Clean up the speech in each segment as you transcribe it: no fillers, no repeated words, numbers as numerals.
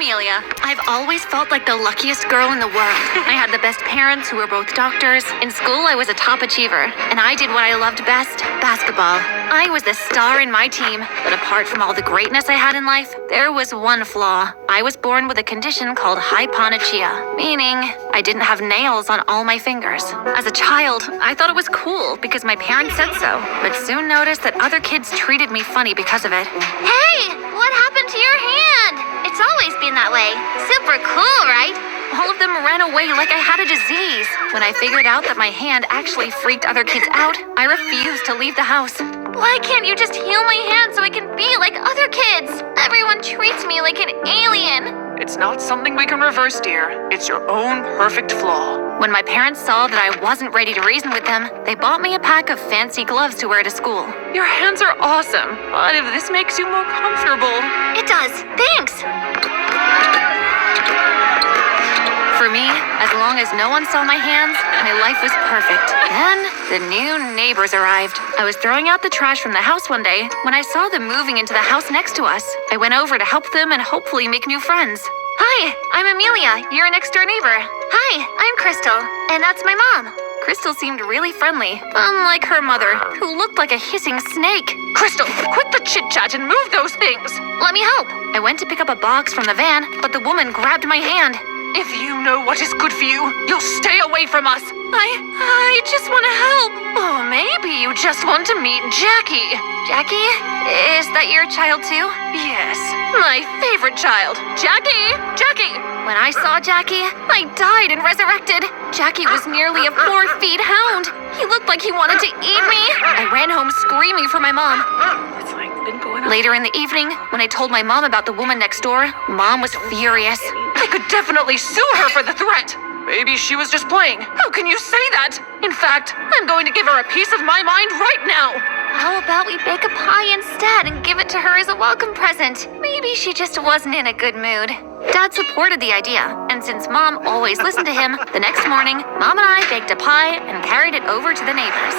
Amelia. I've always felt like the luckiest girl in the world. I had the best parents who were both doctors. In school, I was a top achiever, and I did what I loved best, basketball. I was the star in my team, but apart from all the greatness I had in life, there was one flaw. I was born with a condition called hyponechia, meaning I didn't have nails on all my fingers. As a child, I thought it was cool because my parents said so, but soon noticed that other kids treated me funny because of it. Hey, what happened to your hand? It's always been that way. Super cool, right? All of them ran away like I had a disease. When I figured out that my hand actually freaked other kids out, I refused to leave the house. Why can't you just heal my hand so I can be like other kids? Everyone treats me like an alien. It's not something we can reverse, dear. It's your own perfect flaw. When my parents saw that I wasn't ready to reason with them, they bought me a pack of fancy gloves to wear to school. Your hands are awesome, but if this makes you more comfortable... It does. Thanks. For me, as long as no one saw my hands, my life was perfect. Then, the new neighbors arrived. I was throwing out the trash from the house one day when I saw them moving into the house next to us. I went over to help them and hopefully make new friends. Hi, I'm Amelia, your next-door neighbor. Hi, I'm Crystal, and that's my mom. Crystal seemed really friendly, unlike her mother, who looked like a hissing snake. Crystal, quit the chit-chat and move those things! Let me help. I went to pick up a box from the van, but the woman grabbed my hand. If you know what is good for you, you'll stay away from us. I just want to help. Oh, maybe you just want to meet Jackie. Jackie? Is that your child too? Yes, my favorite child. Jackie! Jackie! When I saw Jackie, I died and resurrected. Jackie was nearly a 4-foot hound. He looked like he wanted to eat me. I ran home screaming for my mom. It's like been going on. Later in the evening, when I told my mom about the woman next door, Mom was furious. I could definitely sue her for the threat. Maybe she was just playing. How can you say that? In fact, I'm going to give her a piece of my mind right now. How about we bake a pie instead and give it to her as a welcome present? Maybe she just wasn't in a good mood. Dad supported the idea, and since Mom always listened to him, the next morning, Mom and I baked a pie and carried it over to the neighbors.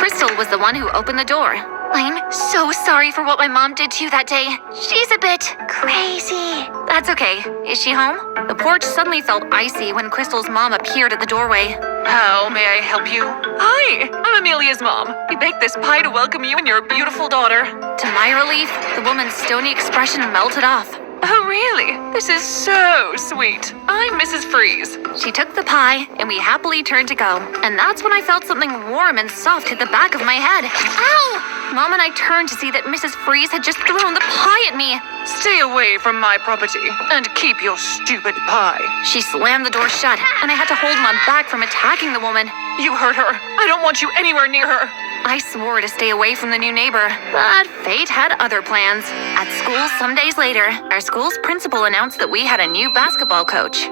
Crystal was the one who opened the door. I'm so sorry for what my mom did to you that day. She's a bit crazy. That's okay. Is she home? The porch suddenly felt icy when Crystal's mom appeared at the doorway. How may I help you? Hi, I'm Amelia's mom. We baked this pie to welcome you and your beautiful daughter. To my relief, the woman's stony expression melted off. Oh, really? This is so sweet. I'm Mrs. Freeze. She took the pie, and we happily turned to go. And that's when I felt something warm and soft hit the back of my head. Ow! Mom and I turned to see that Mrs. Freeze had just thrown the pie at me. Stay away from my property and keep your stupid pie. She slammed the door shut, and I had to hold Mom back from attacking the woman. You hurt her. I don't want you anywhere near her. I swore to stay away from the new neighbor, but fate had other plans. At school some days later, our school's principal announced that we had a new basketball coach.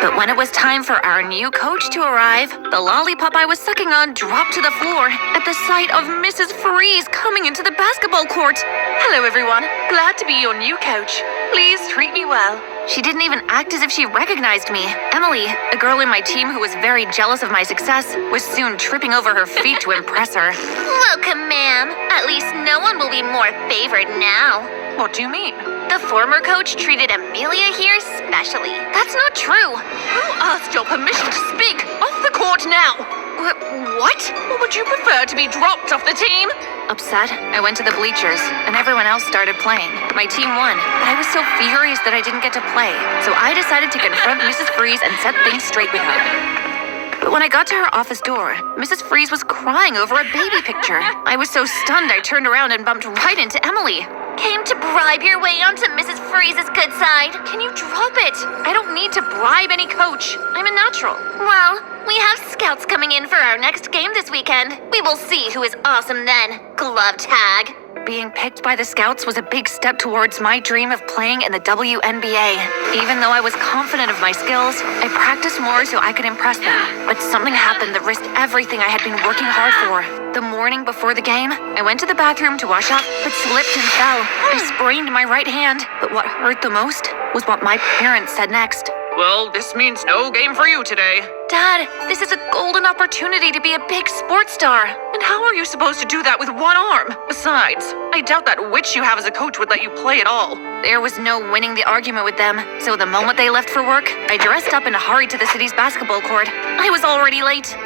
But when it was time for our new coach to arrive, the lollipop I was sucking on dropped to the floor at the sight of Mrs. Freeze coming into the basketball court. Hello, everyone. Glad to be your new coach. Please treat me well. She didn't even act as if she recognized me. Emily, a girl in my team who was very jealous of my success, was soon tripping over her feet to impress her. Welcome, ma'am. At least no one will be more favored now. What do you mean? The former coach treated Amelia here specially. That's not true. Who asked your permission to speak? Off the court now! What? Or would you prefer to be dropped off the team? Upset, I went to the bleachers, and everyone else started playing. My team won, but I was so furious that I didn't get to play, so I decided to confront Mrs. Freeze and set things straight with her. But when I got to her office door, Mrs. Freeze was crying over a baby picture. I was so stunned I turned around and bumped right into Emily. Came to bribe your way onto Mrs. Freeze's good side. Can you drop it? I don't need to bribe any coach. I'm a natural. Well, we have scouts coming in for our next game this weekend. We will see who is awesome then. Glove tag. Being picked by the Scouts was a big step towards my dream of playing in the WNBA. Even though I was confident of my skills, I practiced more so I could impress them. But something happened that risked everything I had been working hard for. The morning before the game, I went to the bathroom to wash up, but slipped and fell. I sprained my right hand, but what hurt the most was what my parents said next. Well, this means no game for you today. Dad, this is a golden opportunity to be a big sports star. And how are you supposed to do that with one arm? Besides, I doubt that witch you have as a coach would let you play at all. There was no winning the argument with them, so the moment they left for work, I dressed up and hurried to the city's basketball court. I was already late.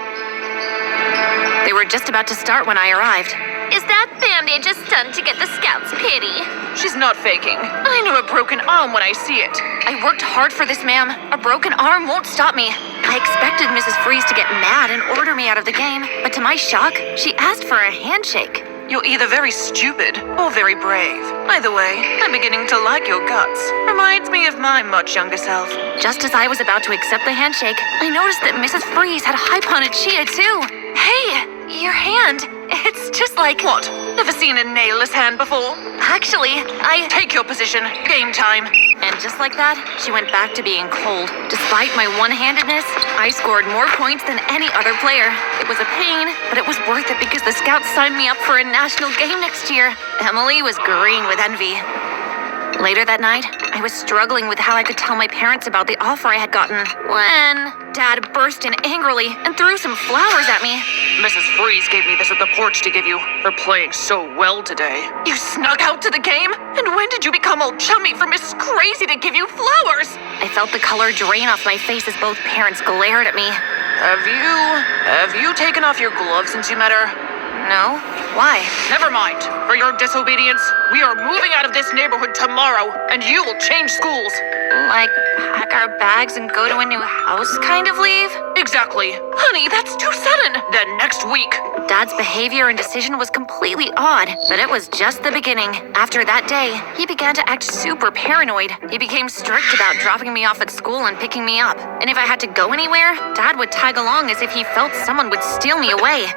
They were just about to start when I arrived. Is that bandage a stunt to get the scouts' pity? She's not faking. I knew a broken arm when I see it. I worked hard for this, ma'am. A broken arm won't stop me. I expected Mrs. Freeze to get mad and order me out of the game, but to my shock, she asked for a handshake. You're either very stupid or very brave. Either way, I'm beginning to like your guts. Reminds me of my much younger self. Just as I was about to accept the handshake, I noticed that Mrs. Freeze had Hypon Chia too. Hey, your hand. It's just like... What? Never seen a nailless hand before? Actually, Take your position. Game time. And just like that, she went back to being cold. Despite my one-handedness, I scored more points than any other player. It was a pain, but it was worth it because the scouts signed me up for a national game next year. Emily was green with envy. Later that night, I was struggling with how I could tell my parents about the offer I had gotten when Dad burst in angrily and threw some flowers at me. Mrs. Freeze gave me this at the porch to give you. They're playing so well today. You snuck out to the game? And when did you become all chummy for Mrs. Crazy to give you flowers? I felt the color drain off my face as both parents glared at me. Have you taken off your gloves since you met her? No? Why? Never mind. For your disobedience, we are moving out of this neighborhood tomorrow, and you will change schools. Like, pack our bags and go to a new house kind of leave? Exactly. Honey, that's too sudden. Then next week. Dad's behavior and decision was completely odd, but it was just the beginning. After that day, he began to act super paranoid. He became strict about dropping me off at school and picking me up. And if I had to go anywhere, Dad would tag along as if he felt someone would steal me away.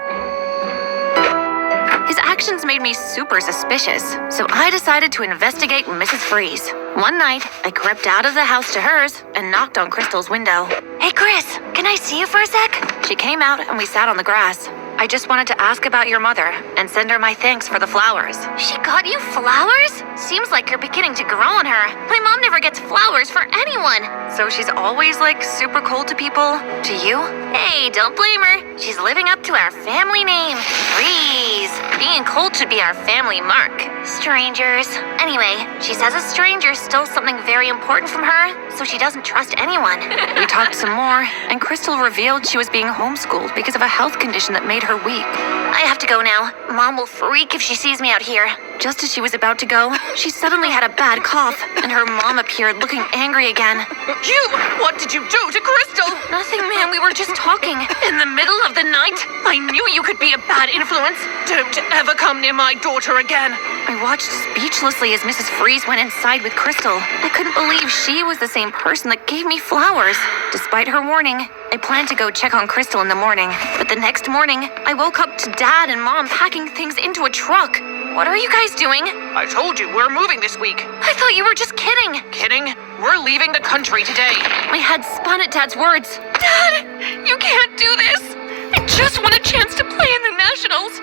His actions made me super suspicious, so I decided to investigate Mrs. Freeze. One night, I crept out of the house to hers and knocked on Crystal's window. Hey, Chris, can I see you for a sec? She came out and we sat on the grass. I just wanted to ask about your mother and send her my thanks for the flowers. She got you flowers? Seems like you're beginning to grow on her. My mom never gets flowers for anyone. So she's always like super cold to people? To you? Hey, don't blame her. She's living up to our family name, Freeze. Being cold should be our family mark. Strangers. Anyway, she says a stranger stole something very important from her, so she doesn't trust anyone. We talked some more, and Crystal revealed she was being homeschooled because of a health condition that made her weak. I have to go now. Mom will freak if she sees me out here. Just as she was about to go, she suddenly had a bad cough, and her mom appeared looking angry again. You! What did you do to Crystal? Nothing, ma'am, we were just talking. In the middle of the night? I knew you could be a bad influence. Don't ever come near my daughter again. I watched speechlessly as Mrs. Freeze went inside with Crystal. I couldn't believe she was the same person that gave me flowers. Despite her warning, I planned to go check on Crystal in the morning. But the next morning, I woke up to Dad and Mom packing things into a truck. What are you guys doing? I told you we're moving this week. I thought you were just kidding. Kidding? We're leaving the country today. My head spun at Dad's words. Dad, you can't do this. I just want a chance to play in the Nationals.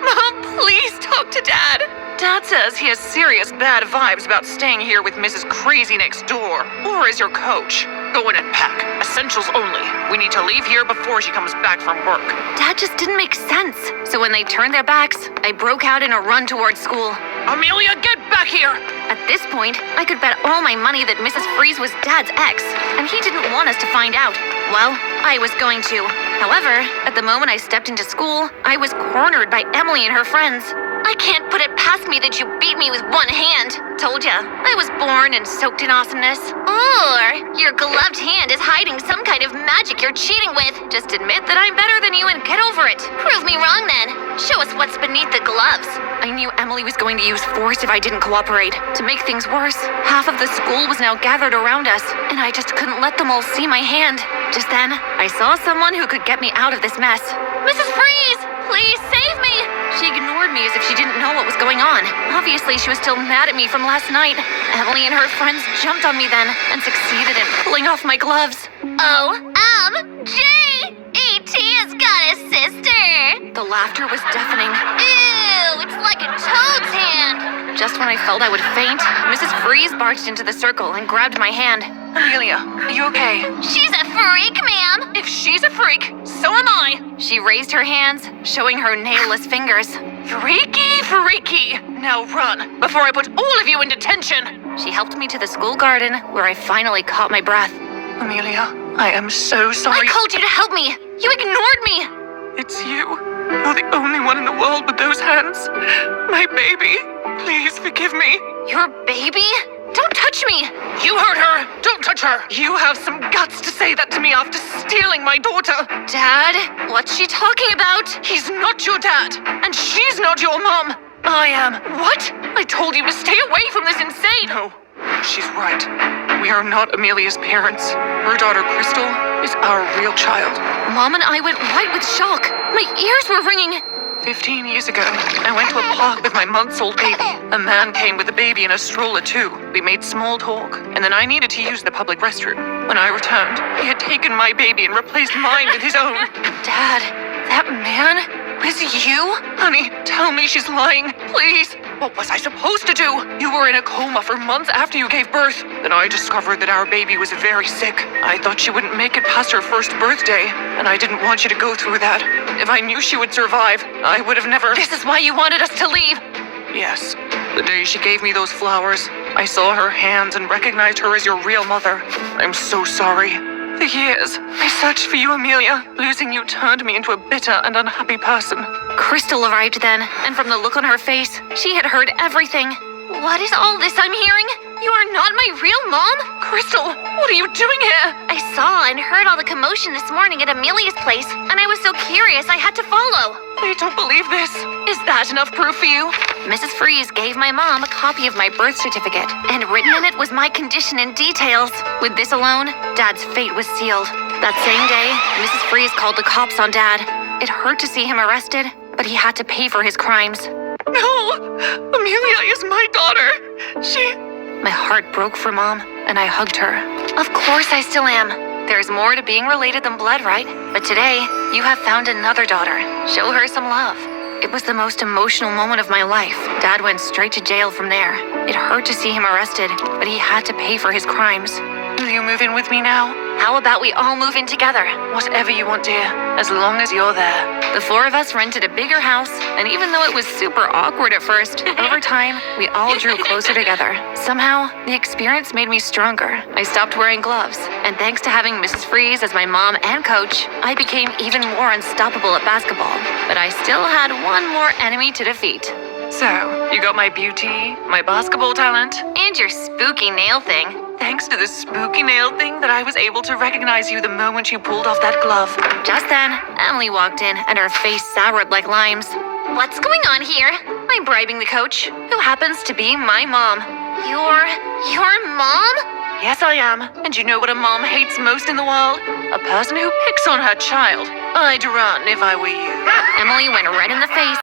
Mom, please talk to Dad. Dad says he has serious bad vibes about staying here with Mrs. Crazy next door, or as your coach. Go in and pack. Essentials only. We need to leave here before she comes back from work. Dad just didn't make sense. So when they turned their backs, I broke out in a run towards school. Amelia, get back here! At this point, I could bet all my money that Mrs. Freeze was Dad's ex, and he didn't want us to find out. Well, I was going to. However, at the moment I stepped into school, I was cornered by Emily and her friends. I can't put it past me that you beat me with one hand. Told ya, I was born and soaked in awesomeness. Or your gloved hand is hiding some kind of magic you're cheating with. Just admit that I'm better than you and get over it. Prove me wrong then. Show us what's beneath the gloves. I knew Emily was going to use force if I didn't cooperate. To make things worse, half of the school was now gathered around us, and I just couldn't let them all see my hand. Just then, I saw someone who could get me out of this mess. Mrs. Freeze, please save me. She ignored me as if she didn't know what was going on. Obviously, she was still mad at me from last night. Emily and her friends jumped on me then and succeeded in pulling off my gloves. Oh, Jay! E.T. has got a sister! The laughter was deafening. Ew, it's like a toad's hand! Just when I felt I would faint, Mrs. Freeze barged into the circle and grabbed my hand. Amelia, are you okay? She's a freak, ma'am. If she's a freak, so am I. She raised her hands, showing her nailless fingers. Freaky, freaky. Now run, before I put all of you in detention. She helped me to the school garden, where I finally caught my breath. Amelia, I am so I sorry. called you to help me. You ignored me. It's you. You're the only one in the world with those hands. My baby. Please forgive me. Your baby? Don't touch me. You hurt her. Don't touch her. You have some guts to say that to me after stealing my daughter. Dad, what's she talking about? He's not your dad, and she's not your mom. I am. What? I told you to stay away from this insane. No, she's right. We are not Amelia's parents. Her daughter, Crystal, is our real child. Mom and I went white with shock. My ears were ringing. 15 years ago, I went to a park with my months-old baby. A man came with a baby in a stroller too. We made small talk, and then I needed to use the public restroom. When I returned, he had taken my baby and replaced mine with his own. Dad, that man was you? Honey, tell me she's lying, please. What was I supposed to do? You were in a coma for months after you gave birth. Then I discovered that our baby was very sick. I thought she wouldn't make it past her first birthday, and I didn't want you to go through that. If I knew she would survive, I would have never... This is why you wanted us to leave. Yes. The day she gave me those flowers, I saw her hands and recognized her as your real mother. I'm so sorry. For years, I searched for you, Amelia. Losing you turned me into a bitter and unhappy person. Crystal arrived then, and from the look on her face, she had heard everything. What is all this I'm hearing? You are not my real mom? Crystal, what are you doing here? I saw and heard all the commotion this morning at Amelia's place, and I was so curious I had to follow. I don't believe this. Is that enough proof for you? Mrs. Freeze gave my mom a copy of my birth certificate, and written in it was my condition in details. With this alone, Dad's fate was sealed. That same day, Mrs. Freeze called the cops on Dad. It hurt to see him arrested, but he had to pay for his crimes. No! Amelia is my daughter. My heart broke for Mom, and I hugged her. Of course I still am. There's more to being related than blood, right? But today, you have found another daughter. Show her some love. It was the most emotional moment of my life. Dad went straight to jail from there. It hurt to see him arrested, but he had to pay for his crimes. Will you move in with me now? How about we all move in together? Whatever you want, dear, as long as you're there. The four of us rented a bigger house, and even though it was super awkward at first, over time, we all drew closer together. Somehow, the experience made me stronger. I stopped wearing gloves, and thanks to having Mrs. Freeze as my mom and coach, I became even more unstoppable at basketball. But I still had one more enemy to defeat. So, you got my beauty, my basketball talent, And your spooky nail thing. thanks to the spooky nail thing that I was able to recognize you the moment you pulled off that glove. Just then, Emily walked in, and her face soured like limes. What's going on here? I'm bribing the coach, who happens to be my mom. Your mom? Yes, I am. And you know what a mom hates most in the world? A person who picks on her child. I'd run if I were you. Emily went red in the face